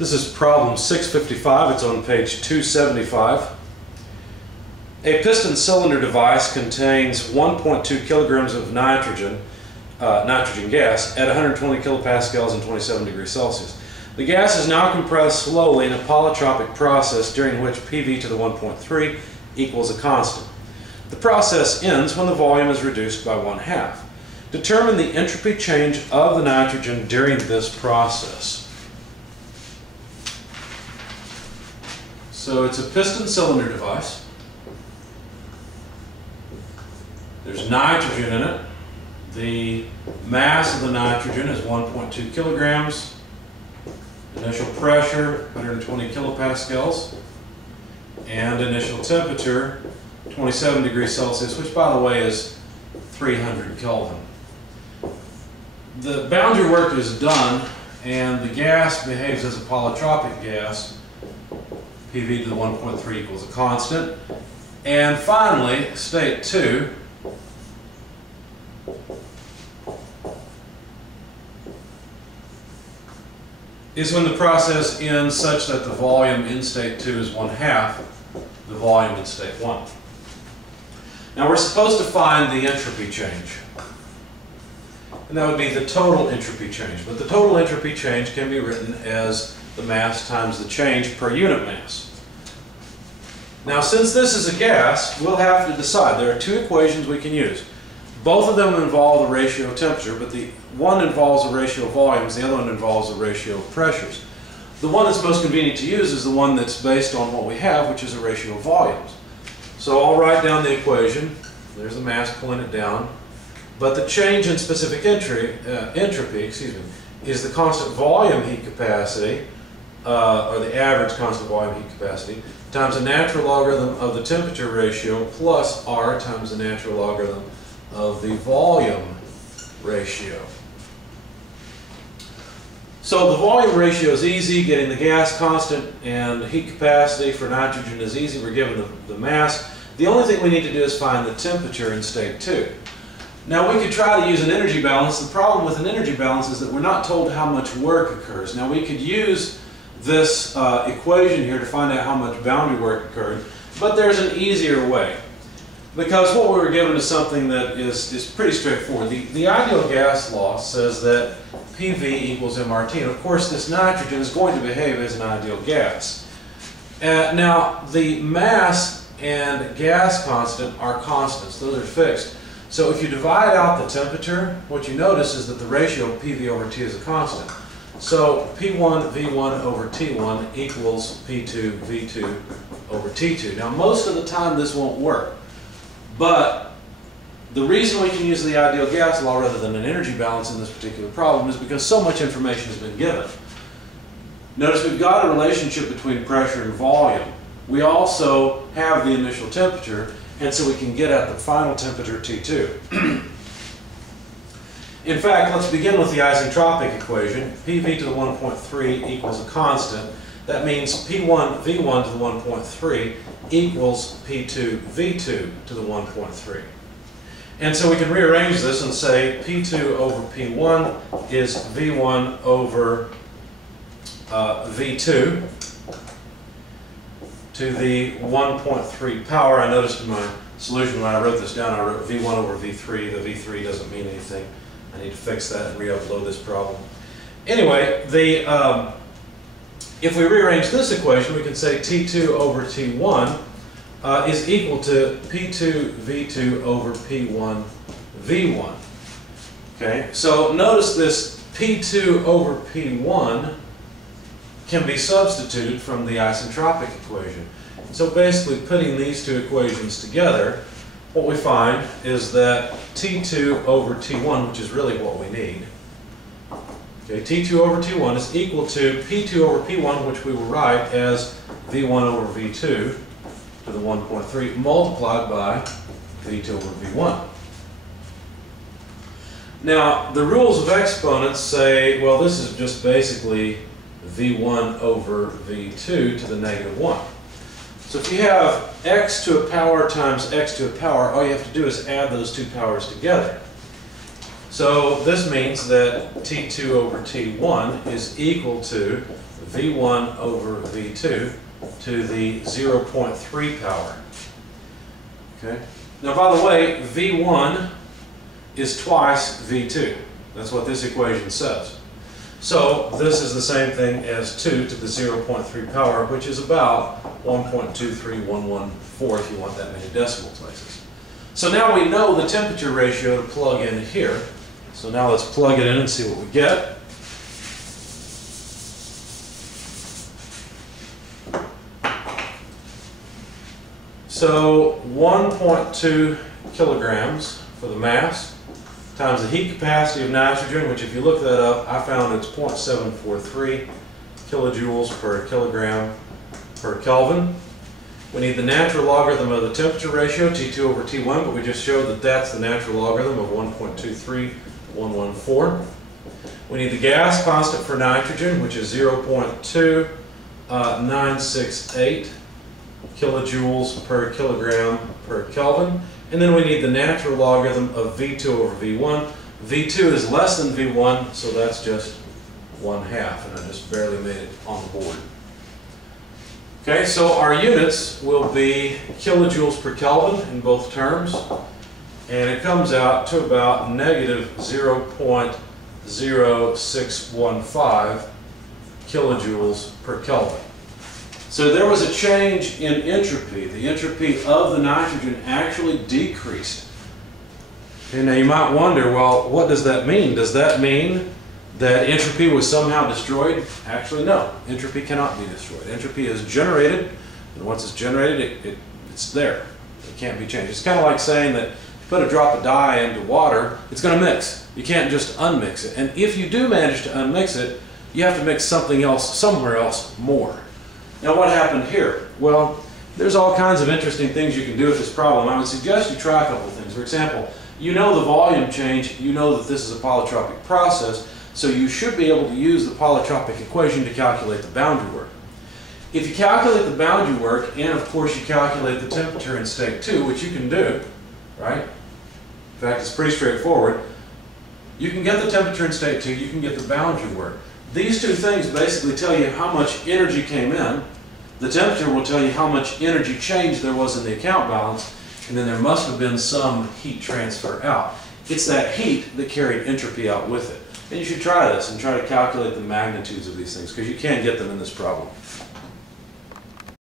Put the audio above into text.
This is problem 655. It's on page 275. A piston cylinder device contains 1.2 kilograms of nitrogen gas at 120 kilopascals and 27 degrees Celsius. The gas is now compressed slowly in a polytropic process during which PV to the 1.3 equals a constant. The process ends when the volume is reduced by 1/2. Determine the entropy change of the nitrogen during this process. So it's a piston cylinder device. There's nitrogen in it. The mass of the nitrogen is 1.2 kilograms. Initial pressure, 120 kilopascals. And initial temperature, 27 degrees Celsius, which by the way is 300 Kelvin. The boundary work is done and the gas behaves as a polytropic gas. PV to the 1.3 equals a constant. And finally, state 2 is when the process ends such that the volume in state 2 is 1/2 the volume in state 1. Now we're supposed to find the entropy change. And that would be the total entropy change. But the total entropy change can be written as the mass times the change per unit mass. Now since this is a gas, we'll have to decide. There are two equations we can use. Both of them involve the ratio of temperature, but the one involves a ratio of volumes, the other one involves a ratio of pressures. The one that's most convenient to use is the one that's based on what we have, which is a ratio of volumes. So I'll write down the equation. There's the mass pulling it down. But the change in specific entropy is the constant volume heat capacity, or the average constant volume heat capacity, times the natural logarithm of the temperature ratio plus R times the natural logarithm of the volume ratio. So the volume ratio is easy. Getting the gas constant and heat capacity for nitrogen is easy. We're given the mass. The only thing we need to do is find the temperature in state 2. Now we could try to use an energy balance. The problem with an energy balance is that we're not told how much work occurs. Now we could use this equation here to find out how much boundary work occurred, but there's an easier way. Because what we were given is something that is pretty straightforward. The ideal gas law says that PV equals MRT, and of course this nitrogen is going to behave as an ideal gas. Now the mass and gas constant are constants, those are fixed. So if you divide out the temperature, what you notice is that the ratio of PV over T is a constant. So P1 V1 over T1 equals P2 V2 over T2. Now most of the time this won't work. But the reason we can use the ideal gas law rather than an energy balance in this particular problem is because so much information has been given. Notice we've got a relationship between pressure and volume. We also have the initial temperature, and so we can get at the final temperature T2. In fact, let's begin with the isentropic equation. PV to the 1.3 equals a constant. That means P1 V1 to the 1.3 equals P2 V2 to the 1.3. And so we can rearrange this and say P2 over P1 is V1 over V2 to the 1.3 power. I noticed in my solution when I wrote this down, I wrote V1 over V3. The V3 doesn't mean anything. I need to fix that and re-upload this problem. Anyway, if we rearrange this equation, we can say T2 over T1 is equal to P2 V2 over P1 V1. Okay, so notice this P2 over P1 can be substituted from the isentropic equation. So basically putting these two equations together, what we find is that T2 over T1, which is really what we need, okay, T2 over T1 is equal to P2 over P1, which we will write as V1 over V2 to the 1.3 multiplied by V2 over V1. Now, the rules of exponents say, well, this is just basically V1 over V2 to the -1. So if you have x to a power times x to a power, all you have to do is add those two powers together. So this means that T2 over T1 is equal to V1 over V2 to the 0.3 power. Okay. Now, by the way, V1 is twice V2. That's what this equation says. So this is the same thing as 2 to the 0.3 power, which is about 1.23114 if you want that many decimal places. So now we know the temperature ratio to plug in here. So now let's plug it in and see what we get. So 1.2 kilograms for the mass times the heat capacity of nitrogen, which if you look that up, I found it's 0.743 kilojoules per kilogram per Kelvin. We need the natural logarithm of the temperature ratio, T2 over T1, but we just showed that that's the natural logarithm of 1.23114. We need the gas constant for nitrogen, which is 0.2968 kilojoules per kilogram per Kelvin. And then we need the natural logarithm of V2 over V1. V2 is less than V1, so that's just 1/2, and I just barely made it on the board. Okay, so our units will be kilojoules per Kelvin in both terms, and it comes out to about negative 0.0615 kilojoules per Kelvin. So there was a change in entropy. The entropy of the nitrogen actually decreased. Okay, now you might wonder, well, what does that mean? Does that mean that entropy was somehow destroyed? Actually, no. Entropy cannot be destroyed. Entropy is generated, and once it's generated, it's there. It can't be changed. It's kind of like saying that if you put a drop of dye into water, it's going to mix. You can't just unmix it. And if you do manage to unmix it, you have to mix something else somewhere else more. Now, what happened here? Well, there's all kinds of interesting things you can do with this problem. I would suggest you try a couple of things. For example, you know the volume change, you know that this is a polytropic process, so you should be able to use the polytropic equation to calculate the boundary work. If you calculate the boundary work, and of course you calculate the temperature in state 2, which you can do, right? In fact, it's pretty straightforward. You can get the temperature in state 2, you can get the boundary work. These two things basically tell you how much energy came in. The temperature will tell you how much energy change there was in the account balance, and then there must have been some heat transfer out. It's that heat that carried entropy out with it. And you should try this and try to calculate the magnitudes of these things, because you can't get them in this problem.